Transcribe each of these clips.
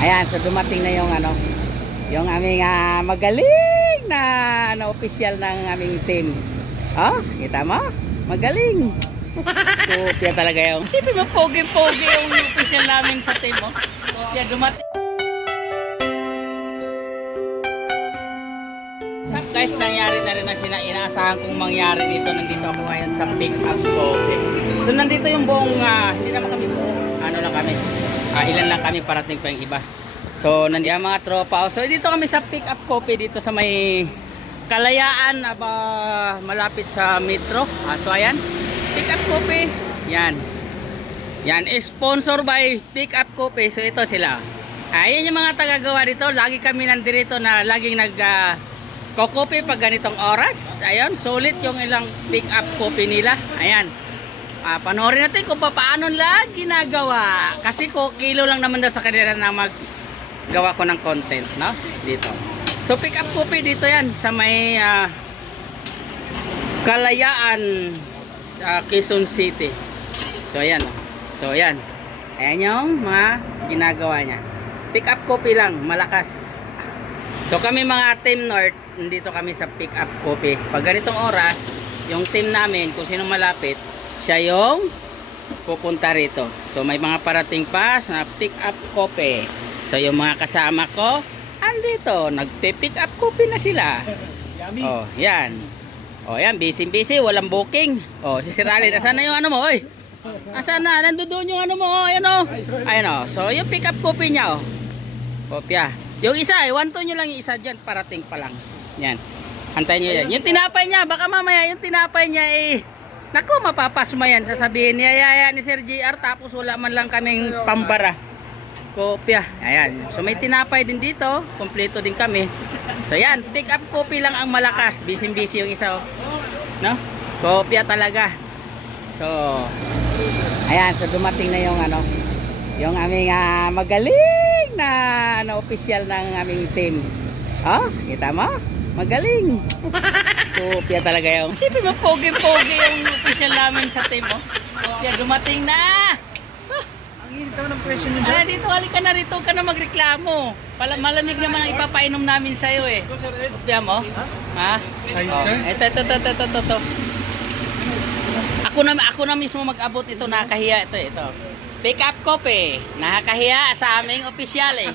Ayan, so dumating na yung ano, yung aming magaling na official ng aming team. Oh, kita mo? Magaling. Kopya talaga yung. Sipin mo, pogi-pogi yung official namin sa team, oh. Kopya, dumating. What's up guys, nangyari na rin na inaasahan kong mangyari dito. Nandito ako ngayon sa pick up ko. Okay. So nandito yung buong, hindi naman kami buong, ano lang kami. Ilan lang kami, parating pa yung iba. So nandiyan mga tropa. So dito kami sa pick up coffee dito sa may Kalayaan, malapit sa metro. So ayan, pick up coffee. Yan. Yan, sponsor by pick up coffee. So ito sila. Ayan yung mga tagagawa dito. Lagi kami nandito na laging nag-coffee pag ganitong oras. Ayan, sulit yung ilang pick up coffee nila. Ayan. Panoorin natin kung paano nila ginagawa. Kasi kilo lang naman daw sa kanila na maggawa ko ng content, no? Dito. So pick up coffee dito yan sa may Kalayaan sa Quezon City. So ayan. So ayan. Ayan yung mga ginagawa niya. Pick up coffee lang, malakas. So kami mga Team North, nandito kami sa pick up coffee. Pag ganitong oras, yung team namin, kung sino malapit, siya yung pupunta rito. So may mga parating pa na pick up coffee. So yung mga kasama ko andito, nagpe-pick up coffee na sila. Oh, yan. Oh, yan, busy, walang booking. Oh, si Sir Alin, asan na yung ano mo, oy? Asan na? Nandoon yung ano mo, oh, ayan oh. Ayan oh. So yung pick up coffee niya, oh. Kopya. Yung isa, iwanto nyo lang yung isa diyan, parating pa lang. Yan. Antayin niyo yan. Yung tinapay niya, baka mamaya yung tinapay niya naku, mapapasma yan. Sasabihin niya, yaya ni Sir JR, tapos wala man lang kaming pambara. Kopya. Ayan. So may tinapay din dito. Kompleto din kami. So yan. Pick up coffee lang ang malakas. Busy yung isa. No? Kopya talaga. So ayan. So dumating na yung ano, yung aming magaling na official ng aming team. Oh, kita mo? Magaling. Kopya talaga yung. Sipin mo, pogi-pogi yung official namin sa team. Oh. Kopya, dumating na. Dito ng presyo nyo dyan. Dito, halika na rito, ka na magreklamo. Malamig naman ang ipapainom namin sa'yo eh. Kopya mo? Ha? Ito. Ako na mismo mag-abot ito, nakakahiya ito. Pick up coffee, nakakahiya sa aming opisyalis.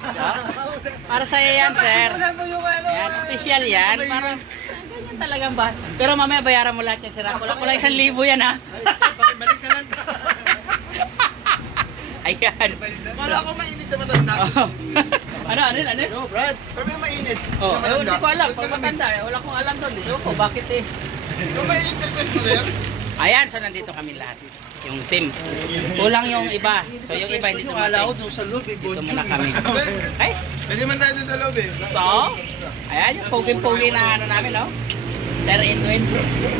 Para sa'yo yan, sir. Yan, opisyal yan. Para ganyan talagang ba? Pero mamaya bayaran mo lahat yan, sir. Wala 1,000 yan, ha? Balik ka lang. Ayan. Wala ko mainit na matanda. Ano? No, Brad. Pero mainit. Hindi ko alam. Pag matanda, wala kong alam doon. Bakit eh? Yung mainit na kwento mo na yan? Ayan, so nandito kami lahat. Yung team. Kulang yung iba. So yung iba hindi Wala ko tumatay. doon sa loob. Dito muna kami. Ay, Pwede man tayo doon sa loob eh. so, ayan yung pogi-pogi na ano namin, no? Sir Edwin.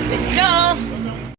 Let's go!